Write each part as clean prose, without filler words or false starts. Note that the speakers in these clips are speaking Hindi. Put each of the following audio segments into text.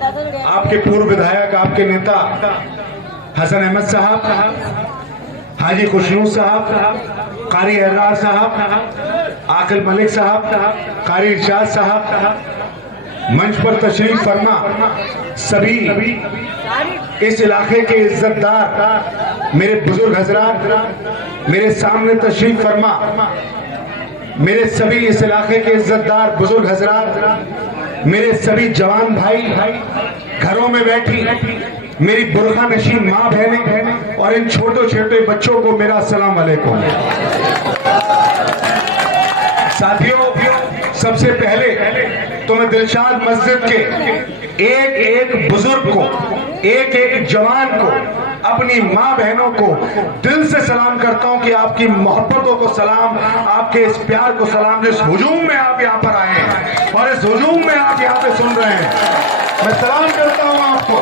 आपके पूर्व विधायक, आपके नेता हसन अहमद साहब, हाजी खुशनूर साहब, कारी अहरार साहब, आकिल मलिक साहब, कारी इरशाद साहब, मंच पर तशरीफ फरमा सभी इस इलाके के इज्जतदार मेरे बुजुर्ग हजरात, मेरे सामने तशरीफ फरमा मेरे सभी इस इलाके के इज्जतदार बुजुर्ग हजरात, मेरे सभी जवान भाई, घरों में बैठी मेरी बुरखा नशीन माँ बहनें और इन छोटे छोटे बच्चों को मेरा अस्सलाम वालेकुम। साथियों, सबसे पहले तो मैं दिलशाद मस्जिद के एक एक बुजुर्ग को, एक एक जवान को, अपनी माँ बहनों को दिल से सलाम करता हूं कि आपकी मोहब्बतों को सलाम, आपके इस प्यार को सलाम, जिस हुजूम में आप यहाँ पर आए हैं और इस हुजूम में आप यहाँ पे सुन रहे हैं, मैं सलाम करता हूं आपको।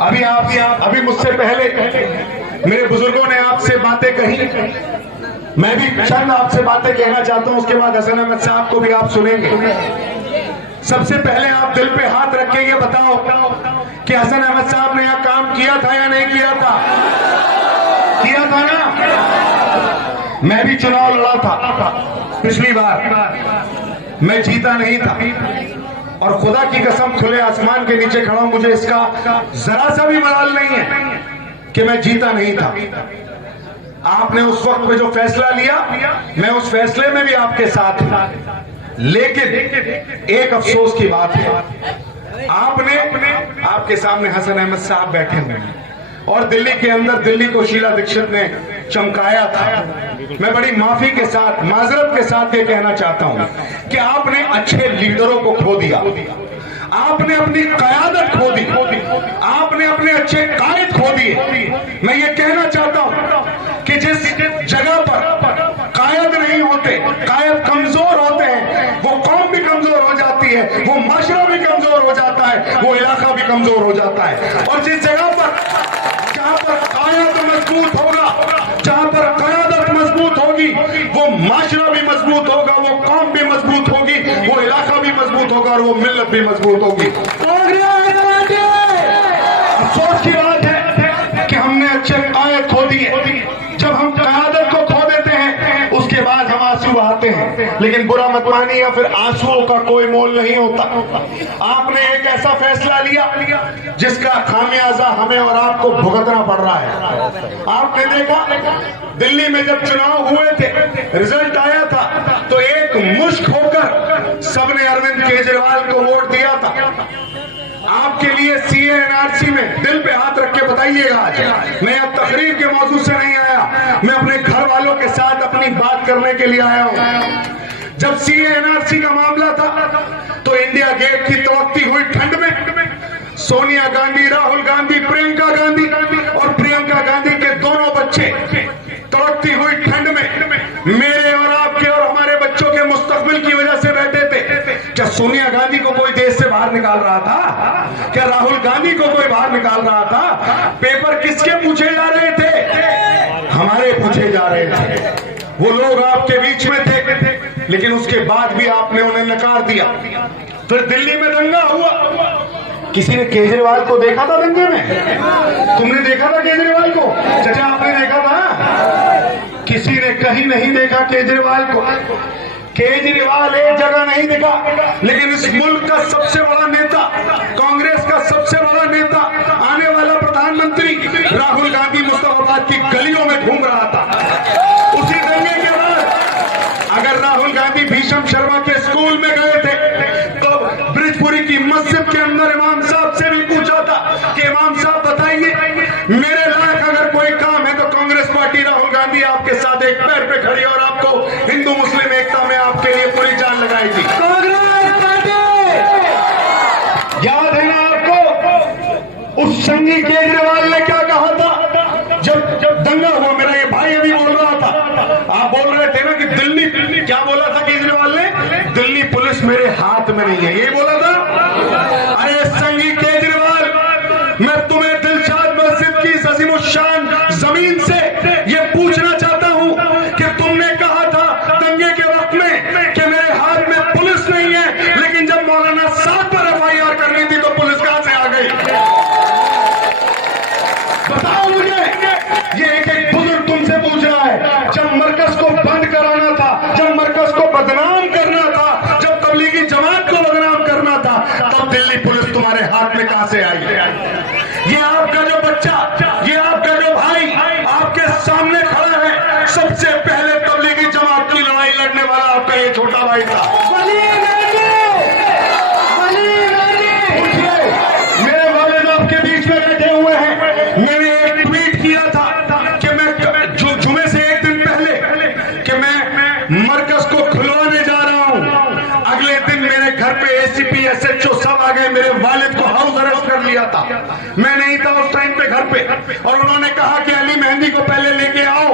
अभी मुझसे पहले मेरे बुजुर्गों ने आपसे बातें कही, मैं भी चंद आपसे बातें कहना चाहता हूं, उसके बाद हसन अहमद साहब को भी आप सुनेंगे। सबसे पहले आप दिल पे हाथ रख के ये बताओ कि हसन अहमद साहब ने यहां काम किया था या नहीं किया था? किया था ना? मैं भी चुनाव लड़ा था पिछली बार, मैं जीता नहीं था और खुदा की कसम खुले आसमान के नीचे खड़ा हूं, मुझे इसका जरा सा भी मलाल नहीं है कि मैं जीता नहीं था। आपने उस वक्त में जो फैसला लिया, मैं उस फैसले में भी आपके साथ हूं, लेकिन एक अफसोस की बात है, आपके सामने हसन अहमद साहब बैठे हुए हैं और दिल्ली के अंदर दिल्ली को शीला दीक्षित ने चमकाया था। मैं बड़ी माफी के साथ, माजरत के साथ ये कहना चाहता हूं कि आपने अच्छे लीडरों को खो दिया, आपने अपनी कयादत खो दी, आपने अपने अच्छे कायद खो दिए। मैं ये कहना चाहता हूं कि जिस जगह पर कायद नहीं होते, कायद कमजोर होते हैं, वो कौम भी कमजोर हो जाती है, वो माशरा भी कमजोर हो जाता है, वो इलाका भी कमजोर हो जाता है। और जिस जगह पर, जहां पर कायद मजबूत होगा, जहां पर कयादत मजबूत होगी, वो माशरा भी मजबूत होगा, वो कौम भी मजबूत होगी, वो इलाका भी मजबूत होगा और वो मिल्लत भी मजबूत होगी। अफसोस की बात है कि हमने अच्छे कायद खो दिए। जब हम कयादत को खो देते हैं, उसके बाद हम आंसू बहाते हैं, लेकिन बुरा मत मानिए, या फिर आंसुओं का कोई मोल नहीं होता। आपने एक ऐसा फैसला लिया जिसका खामियाजा हमें और आपको भुगतना पड़ रहा है। आपने देखा दिल्ली में जब चुनाव हुए थे, रिजल्ट आया था, तो एक मुश्क होकर सबने अरविंद केजरीवाल को वोट दिया था। आपके लिए सीए एनआरसी में दिल पे हाथ रख के बताइएगा, आज मैं अब तकरीर के मौजूद से नहीं आया, मैं अपने घर वालों के साथ अपनी बात करने के लिए आया हूं। जब सीए एनआरसी का मामला था तो इंडिया गेट की तड़कती हुई ठंड में सोनिया गांधी, राहुल गांधी, प्रियंका गांधी और प्रियंका गांधी के दोनों बच्चे तड़कती हुई ठंड में मेरे और आपके और हमारे बच्चों के मुस्तकबिल की वजह से बैठे थे। क्या सोनिया गांधी को कोई देश से बाहर निकाल रहा था? क्या राहुल गांधी को कोई बाहर निकाल रहा था? पेपर किसके पूछे जा रहे थे? हमारे पूछे जा रहे थे। वो लोग आपके बीच में थे, लेकिन उसके बाद भी आपने उन्हें नकार दिया। फिर दिल्ली में दंगा हुआ। किसी ने केजरीवाल को देखा था दंगे में? तुमने देखा था केजरीवाल को? चाचा आपने देखा था? किसी ने कहीं नहीं देखा केजरीवाल को। केजरीवाल एक जगह नहीं दिखा, लेकिन इस मुल्क का सबसे बड़ा नेता, कांग्रेस का सबसे बड़ा नेता, आने वाला प्रधानमंत्री राहुल गांधी मुस्तफाबाद की गलियों में घूम रहा था। उसी दंगे के बाद अगर राहुल गांधी भीषम शर्मा के स्कूल में गए थे तो ब्रिजपुरी की मस्जिद के अंदर इमाम साहब से भी पूछा था कि इमाम साहब बताइए, मेरे लायक अगर कोई काम है तो कांग्रेस पार्टी राहुल गांधी आपके साथ एक पैर पे खड़ी और आपको हिंदू मुस्लिम एकता में आपके लिए पूरी जान लगाएगी। कांग्रेस पार्टी याद है ना आपको? उस संगी केजरीवाल ने क्या कहा था जब दंगा हुआ? मेरा ये भाई अभी बोल रहा था, आप बोल रहे थे ना कि दिल्ली, क्या बोला था केजरीवाल ने? दिल्ली पुलिस मेरे हाथ में नहीं है, ये बोला था। अरे संगी केजरीवाल, मैं तुम्हें दिलशाद मस्जिद की अज़ीमुश्शान जमीन से ये पूछना चाहता हूं कि तुमने कहा था दंगे के वक्त में कि मेरे हाथ में पुलिस नहीं है, लेकिन जब मौलाना साहब पर FIR करने है। जब मरकज को बंद कराना था, जब मरकज को बदनाम करना था, जब तबलीगी जमात को बदनाम करना था, तब दिल्ली पुलिस तुम्हारे हाथ में कहां से आई? ये आपका जो बच्चा, ये आपका जो भाई आपके सामने खड़ा है, सबसे पहले तबलीगी जमात की लड़ाई लड़ने वाला आपका ये छोटा भाई था। मेरे वालिद आपके बीच में बैठे हुए हैं। मैंने एक ट्वीट किया था कि मैं जुमे से एक दिन पहले कि मैं मरकज को खुलवाने जा रहा हूं। अगले दिन मेरे घर पे एसीपी एसएचओ सब आ गए। मेरे वालिद को हाउस अरेस्ट कर लिया था। मैं नहीं था उस टाइम पे घर पे, और उन्होंने कहा कि अली मेहंदी को पहले लेके आओ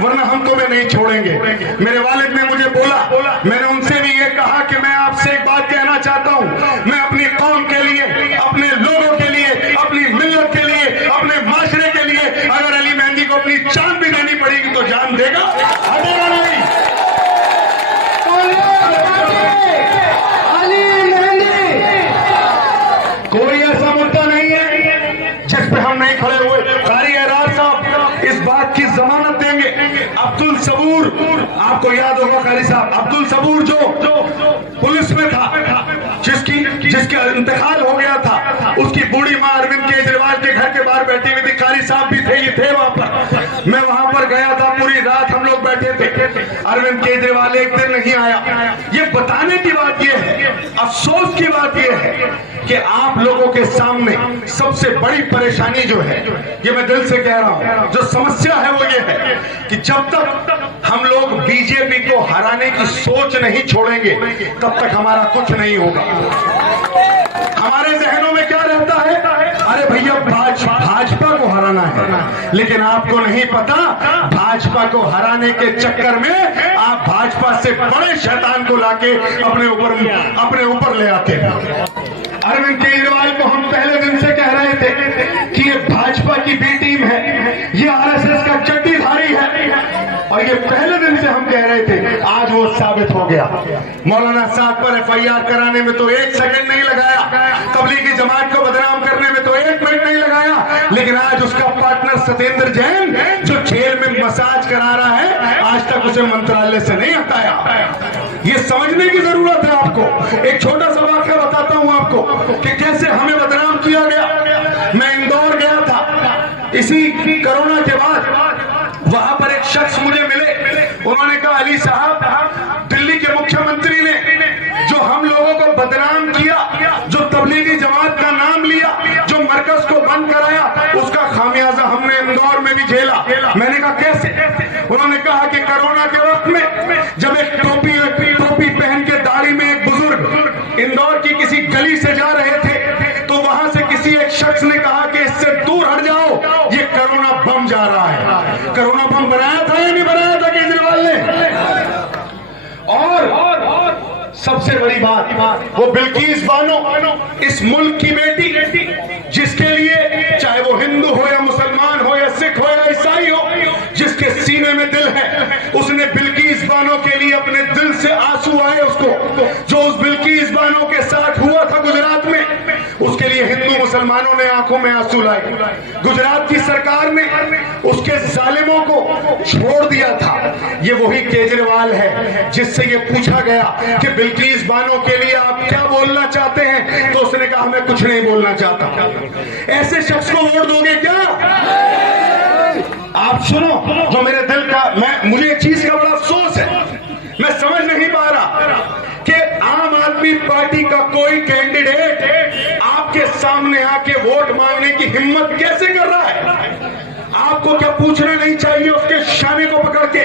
वरना हम तुम्हें नहीं छोड़ेंगे। मेरे वालिद ने मुझे बोला, मैंने उनसे भी ये कहा कि मैं आपसे एक बात कहना चाहता हूं, मैं अपनी कौम के लिए, अपने लोगों के लिए, अपनी मिल्लत के लिए, अपने माशरे के लिए अगर अली मेहंदी को अपनी जान भी देनी पड़ेगी तो जान देगा, हटेगा नहीं। कोई ऐसा मुद्दा नहीं है जिस पे हम नहीं खड़े हुए। कारी एराज साहब इस बात की जमानत देंगे। अब्दुल सबूर, आपको याद होगा कारी साहब, अब्दुल सबूर जो पुलिस में था, जिसका इंतकाल हो गया था, उसकी बूढ़ी मां अरविंद केजरीवाल के घर के बाहर बैठी हुई थी। कारी साहब भी थे, ये थे वहां पर। मैं वहां पर गया था, पूरी रात हम लोग बैठे थे। अरविंद केजरीवाल एक दिन नहीं आया। ये बताने की बात यह है, अफसोस की बात यह है कि आप लोगों के सामने सबसे बड़ी परेशानी जो है, ये मैं दिल से कह रहा हूं, जो समस्या है वो ये है कि जब तक हम लोग बीजेपी को हराने की सोच नहीं छोड़ेंगे तब तक हमारा कुछ नहीं होगा। हमारे जहनों में क्या रहता है, अरे भैया भाजपा को हराना है, लेकिन आपको नहीं पता भाजपा को हराने के चक्कर में आप भाजपा से बड़े शैतान को लाके अपने ऊपर ले आते हैं। अरविंद केजरीवाल को हम पहले दिन से कह रहे थे कि ये भाजपा की बी टीम है, ये आरएसएस का चड्डीधारी है, और ये पहले दिन से हम कह रहे थे। आज वो साबित हो गया। मौलाना साहब पर एफआईआर कराने में तो 1 सेकंड नहीं लगाया, तबलीगी जमात को बदनाम करने में तो 1 मिनट नहीं लगाया, लेकिन आज उसका पार्टनर सत्येंद्र जैन जो जेल में मसाज करा रहा है, आज तक उसे मंत्रालय से नहीं हटाया। ये समझने की जरूरत है आपको। एक छोटा सा वाक्य बताता हूं आपको कि कैसे हमें बदनाम किया गया। मैं इंदौर गया था इसी कोरोना के बाद। वहां पर एक शख्स मुझे मिले, उन्होंने कहा अली साहब, दिल्ली के मुख्यमंत्री ने जो हम लोगों को बदनाम किया, जो तबलीगी जमात का नाम लिया, जो मरकज को बंद कराया, उसका खामियाजा हमने इंदौर में भी झेला। मैंने कहा कैसे? उन्होंने कहा कि कोरोना के वक्त में जब एक टोपी पहन के दाढ़ी में एक बुजुर्ग इंदौर की किसी गली से जा रहे थे, तो वहां से किसी एक शख्स ने कहा कि इससे दूर हट जाओ, ये कोरोना बम जा रहा है। कोरोना बम बनाया था या नहीं बनाया था केजरीवाल ने? और सबसे बड़ी बात, वो बिल्किस बानो, इस मुल्क की बेटी, जिसके लिए चाहे वो हिंदू हो या मुसलमान हो या सिख हो या ईसाई हो, जिसके सीने में दिल है, उसने बिल्किस बानो के लिए अपने दिल से आंसू आए उसको, जो उस बिल्किस बानो के साथ हुआ था गुजरात में, उसके लिए हिंदू मुसलमानों ने आंखों में आंसू लाए। गुजरात की सरकार ने उसके जालिमों को छोड़ दिया था। ये वही केजरीवाल है जिससे ये पूछा गया कि बिल्किस बानो के लिए आप क्या बोलना चाहते हैं, तो उसने कहा मैं कुछ नहीं बोलना चाहता। ऐसे शख्स को वोट दोगे क्या? आप सुनो, जो मेरे दिल का, मुझे एक चीज का बड़ा अफसोस है, मैं समझ नहीं पा रहा कि आम आदमी पार्टी का कोई कैंडिडेट आपके सामने आके वोट मांगने की हिम्मत कैसे कर रहा है। आपको क्या पूछना नहीं चाहिए उसके शाने को पकड़ के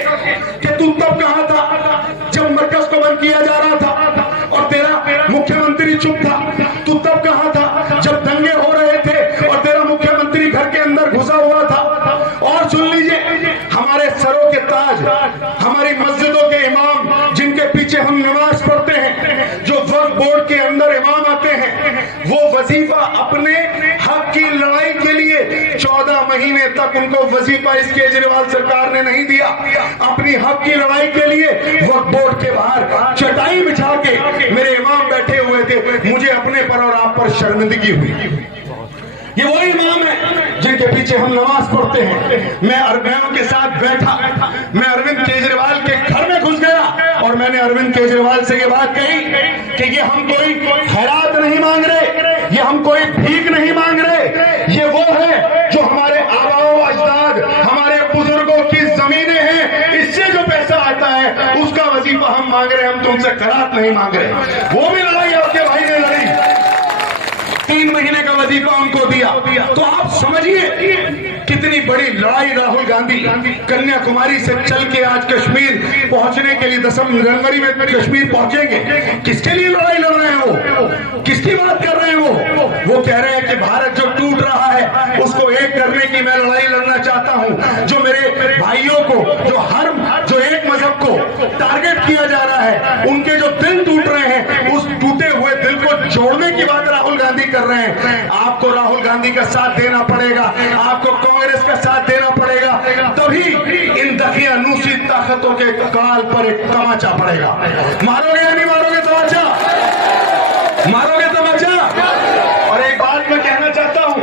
कि तू तब कहां था जब मरकज को बंद किया जा रहा था और तेरा मुख्यमंत्री चुप था? तू तब कहां था जब दंगे हो रहे थे और तेरा मुख्यमंत्री घर के अंदर घुसा हुआ था? और सुन लीजिए, हमारे सरों के ताज, हमारी मस्जिदों के इमाम, जिनके पीछे हम नमाज पढ़ते हैं, जो वक्फ बोर्ड के अंदर इमाम आते हैं, वो वजीफा अपने हक की लड़ाई के लिए 14 महीने तक उनको वजीफा इस केजरीवाल सरकार ने नहीं दिया। अपनी हक की लड़ाई के लिए वक्फ बोर्ड के बाहर चटाई बिछा के मेरे इमाम बैठे हुए थे। मुझे अपने पर और आप पर शर्मिंदगी हुई। ये वही इमाम है मंदिर के पीछे हम नमाज पढ़ते हैं। मैं अरबैनों के साथ बैठा, मैं अरविंद केजरीवाल के घर में घुस गया और मैंने अरविंद केजरीवाल से ये बात कही कि ये हम कोई खैरात नहीं मांग रहे, ये हम कोई भीख नहीं मांग रहे, ये वो है जो हमारे आबाओ अजदाद, हमारे बुजुर्गों की जमीनें हैं, इससे जो पैसा आता है उसका वजीफा हम मांग रहे हैं, हम तुमसे खैरात नहीं मांग रहे। वो भी लड़ाई आपके भाई ने लड़ी, 3 महीने का वजीफा उनको दिया। तो आप समझिए कितनी बड़ी लड़ाई राहुल गांधी कन्याकुमारी से चल के आज कश्मीर पहुंचने के लिए 10 जनवरी में कश्मीर पहुंचेंगे। किसके लिए लड़ाई लड़ रहे हैं वो, किसकी बात कर रहे हैं वो कह रहे हैं कि भारत जो टूट रहा है उसको एक करने की मैं लड़ाई लड़ना चाहता हूं। जो मेरे भाइयों को, जो एक मजहब को टारगेट किया जा रहा है, उनके जो दिल टूट रहे हैं, उस टूटे हुए दिल को जोड़ने की बात राहुल गांधी कर रहे हैं। आपको राहुल गांधी का साथ देना पड़ेगा, आपको कांग्रेस का साथ देना पड़ेगा, तभी इन दखियानूसी ताकतों के काल पर एक तमाचा पड़ेगा। मारोगे या नहीं मारोगे तमाचा? मारोगे तमाचा? और एक बात मैं कहना चाहता हूं,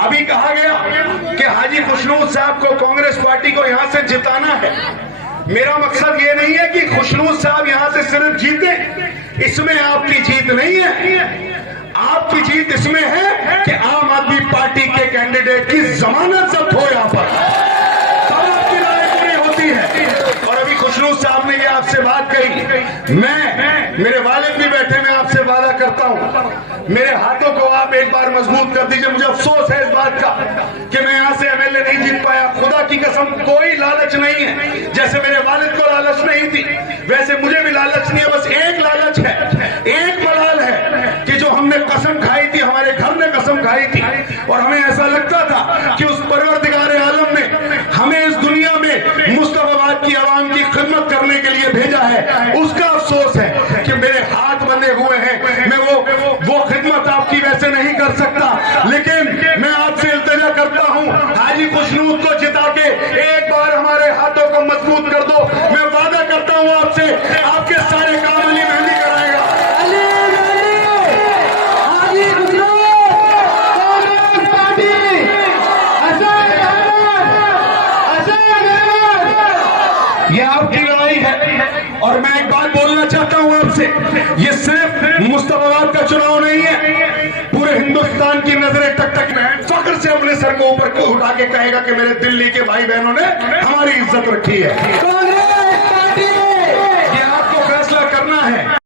अभी कहा गया कि हाजी खुशनूर साहब को, कांग्रेस पार्टी को यहां से जिताना है। मेरा मकसद ये नहीं है कि खुशनूर साहब यहां से सिर्फ जीते, इसमें आपकी जीत नहीं है। आपकी जीत इसमें है कि आम आदमी पार्टी के कैंडिडेट की जमानत जब्त हो यहां पर, तब आपकी लड़ाई पूरी होती है। और अभी खुशनूर साहब ने ये आपसे बात कही, मेरे वालिद भी बैठे, मैं आपसे वादा करता हूं, मेरे हाथों को आप एक बार मजबूत कर दीजिए। मुझे अफसोस है इस बात का कि मैं यहां से एमएलए नहीं जीत पाया। खुदा की कसम कोई लालच नहीं है, जैसे मेरे वालिद को लालच नहीं थी वैसे मुझे भी लालच नहीं है। बस एक लालच है, एक मलाल है कि जो हमने कसम खाई थी, हमारे घर ने कसम खाई थी, और हमें ऐसा लगता था कि उस परवरदिगार आलम ने हमें इस दुनिया में मुस्तफाबाद की आवाम की खिदमत करने के लिए भेजा है। उसका अफसोस है कि मेरे हाथ बंधे हुए हैं, मैं वो खिदमत आपकी वैसे नहीं कर सकता। लेकिन मैं आपसे इल्तिजा करता हूं, हाजी खुशनूर को जिता के एक बार हमारे हाथों को मजबूत कर दो। मैं वादा करता हूं आपसे, आपके सारे काम अली मेहंदी कराएगा। ये आपकी लड़ाई है। और मैं एक बात बोलना चाहता हूं आपसे, ये सिर्फ मुस्तफाबाद का चुनाव नहीं है, पूरे हिंदुस्तान की नजरें तक फख्र से अपने सर को ऊपर को उठा के कहेगा कि मेरे दिल्ली के भाई बहनों ने हमारी इज्जत रखी है। कांग्रेस पार्टी, ये आपको फैसला करना है।